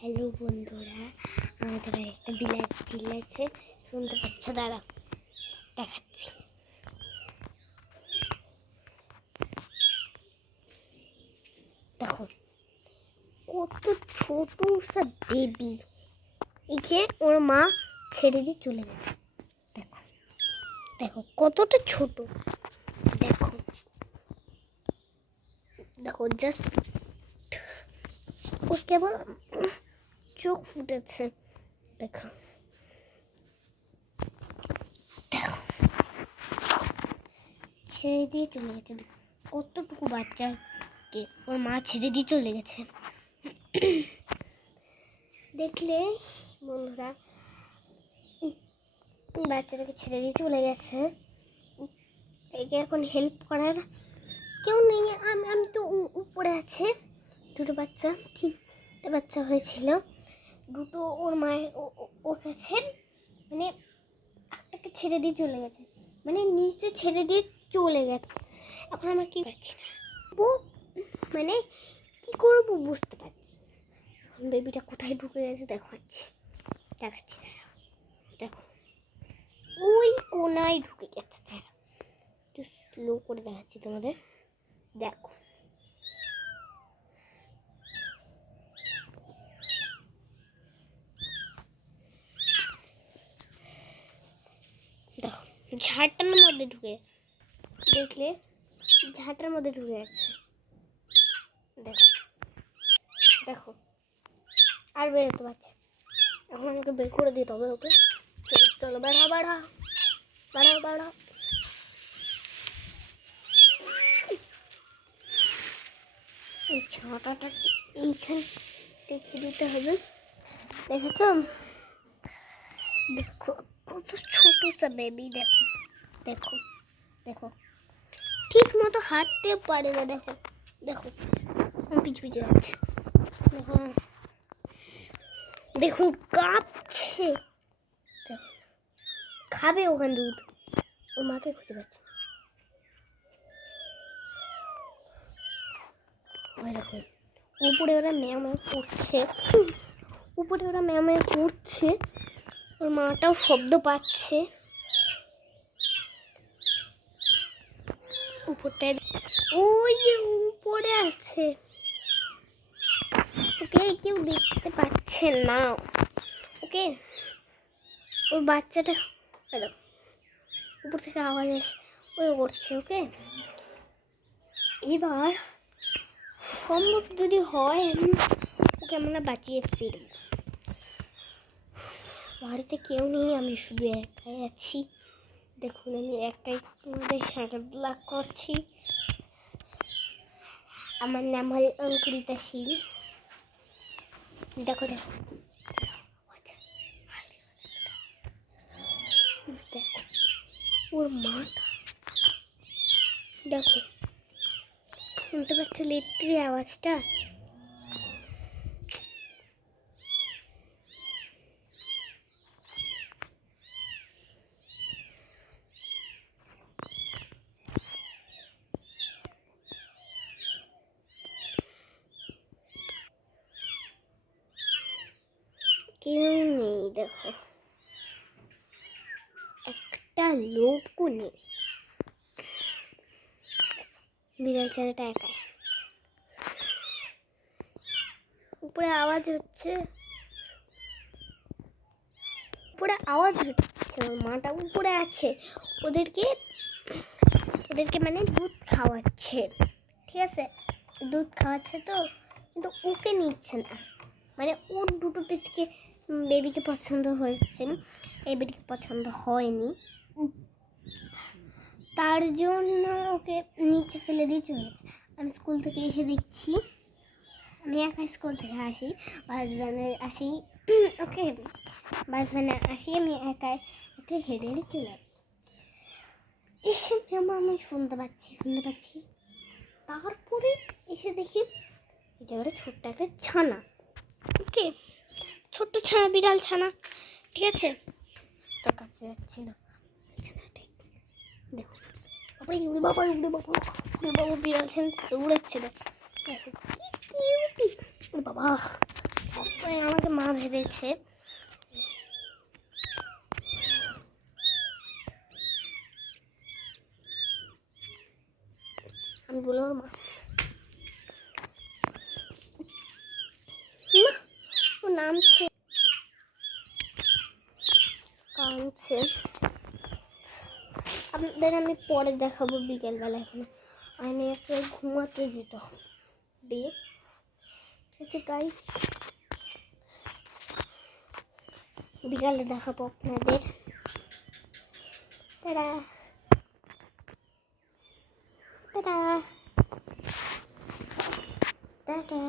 Hello বন্ধুরা, আমাদের একটা বিলাত চিল্লাচ্ছে শুনতে পাচ্ছ? দাঁড়া দেখাচ্ছি। দেখো, কত ছোট সব বেবি একে ওর মা ছেড়ে দিয়ে চলে গেছে। দেখো দেখো, কতটা ছোট। দেখো দেখো জাস্ট কেবল চোখ ফুটেছে দেখো ছেড়ে দিয়ে চলে গেছে কতটুকু বাচ্চাকে ওর মা ছেড়ে দিয়ে চলে গেছে দেখলে বন্ধুরা বাচ্চাটাকে ছেড়ে দিয়ে চলে গেছে একে এখন হেল্প করার কেউ নেই আমি আমি তো উপরে আছে দুটো বাচ্চা তিনটে বাচ্চা হয়েছিল দুটো ওর মায়ের ওর কাছে মানে একটাকে ছেড়ে দিয়ে চলে গেছে। মানে নিচে ছেড়ে দিয়ে চলে গেছে। এখন আমরা কি করছি? ও মানে কি করব বুঝতে পারছি বেবিটা কোথায় ঢুকে গেছে দেখাচ্ছি। দেখাচ্ছি দেখো। ওই কোনায় ঢুকে গেছে, দাঁড়াও। একটু স্লো করে দেখাচ্ছি তোমাদের। দেখো দেখো ঝাড়টার মধ্যে ঢুকে দেখলে ঝাড়টার মধ্যে ঢুকে গেছে। দেখো দেখো। আর বেরোতে পারছে এখন আমাকে বের করে দিতে হবে ওকে। চলো, বাড়া বাড়া বাড়াও বাড়াও এই ছাটাটা এইখানে রেখে দিতে হবে? দেখেছ? দেখো কত ছোট সা বেবি দেখো দেখো দেখো। ঠিক মতো হাঁটতে পারে না, দেখো দেখো। পিছু পিছু যাচ্ছে। দেখো দেখুন কাঁপছে। খাবে ওখান দুধ। ওর মাকে খুঁজে পাচ্ছে। ওই দেখো, উপরে ওরা ম্যাও করছে। উপরে ওরা ম্যাও করছে। ওর মাটাও শব্দ পাচ্ছে। উপরটায় ওই যে উপরে আছে। ওকে, কেউ দেখতে পাচ্ছে না। ওকে, ওর বাচ্চাটা উপর থেকে আওয়াজ আসে ওই করছে, ওকে? এবার সম্ভব যদি হয়, আমি ওকে আমরা বাঁচিয়ে ফিরব বাড়িতে কেউ নেই, আমি শুধু একাই আছি। দেখুন, আমি একাই তোমাদের খেলা করছি। আমার নাম হল অঙ্কুরিতা শীল। দেখো দেখো। দেখো ওর মাটা দেখো, শুনতে পাচ্ছ লিট্রির আওয়াজটা? কেউ নেই, দেখো। একটা লোকও নেই বিড়াল ছেলেটা একাই। উপরে আওয়াজ হচ্ছে। উপরে আওয়াজ হচ্ছে মাটা উপরে আছে। ওদেরকে ওদেরকে মানে দুধ খাওয়াচ্ছে। ঠিক আছে? দুধ খাওয়াচ্ছে তো, কিন্তু ওকে নিচ্ছে না। মানে ওর দুটো পিঠকে বেবিকে পছন্দ হয়েছে এই বেবিকে পছন্দ হয়নি। তার জন্য ওকে নিচে ফেলে দিয়ে চলে গেছে। আমি স্কুল থেকে এসে দেখছি। আমি একা স্কুল থেকে আসি। বাস ভ্যানে আসি। ওকে বাস ভ্যানে আসি। আমি একা ওকে হেঁটে হেঁটে চলে আসি। এসে আমার আমি শুনতে পাচ্ছি শুনতে পাচ্ছি। তারপরে এসে দেখি, এই জায়গাটা ছোট্ট একটা ছানা। ওকে ছোট্ট ছানা বিড়াল ছানা ঠিক আছে? তোর কাছে যাচ্ছি না। বিড়াল বাবা বাবা, আমার হেরেছে আমি ওর মা না ও নামছে। কাঁদছে আপনাদের আমি পরে দেখাবো বিকেলবেলা এখানে। আমি একটা ঘুমাতে যেতে। হবে ঠিক আছে গাইস বিকালে দেখাবো আপনাদের। তারা। তারা। টাটা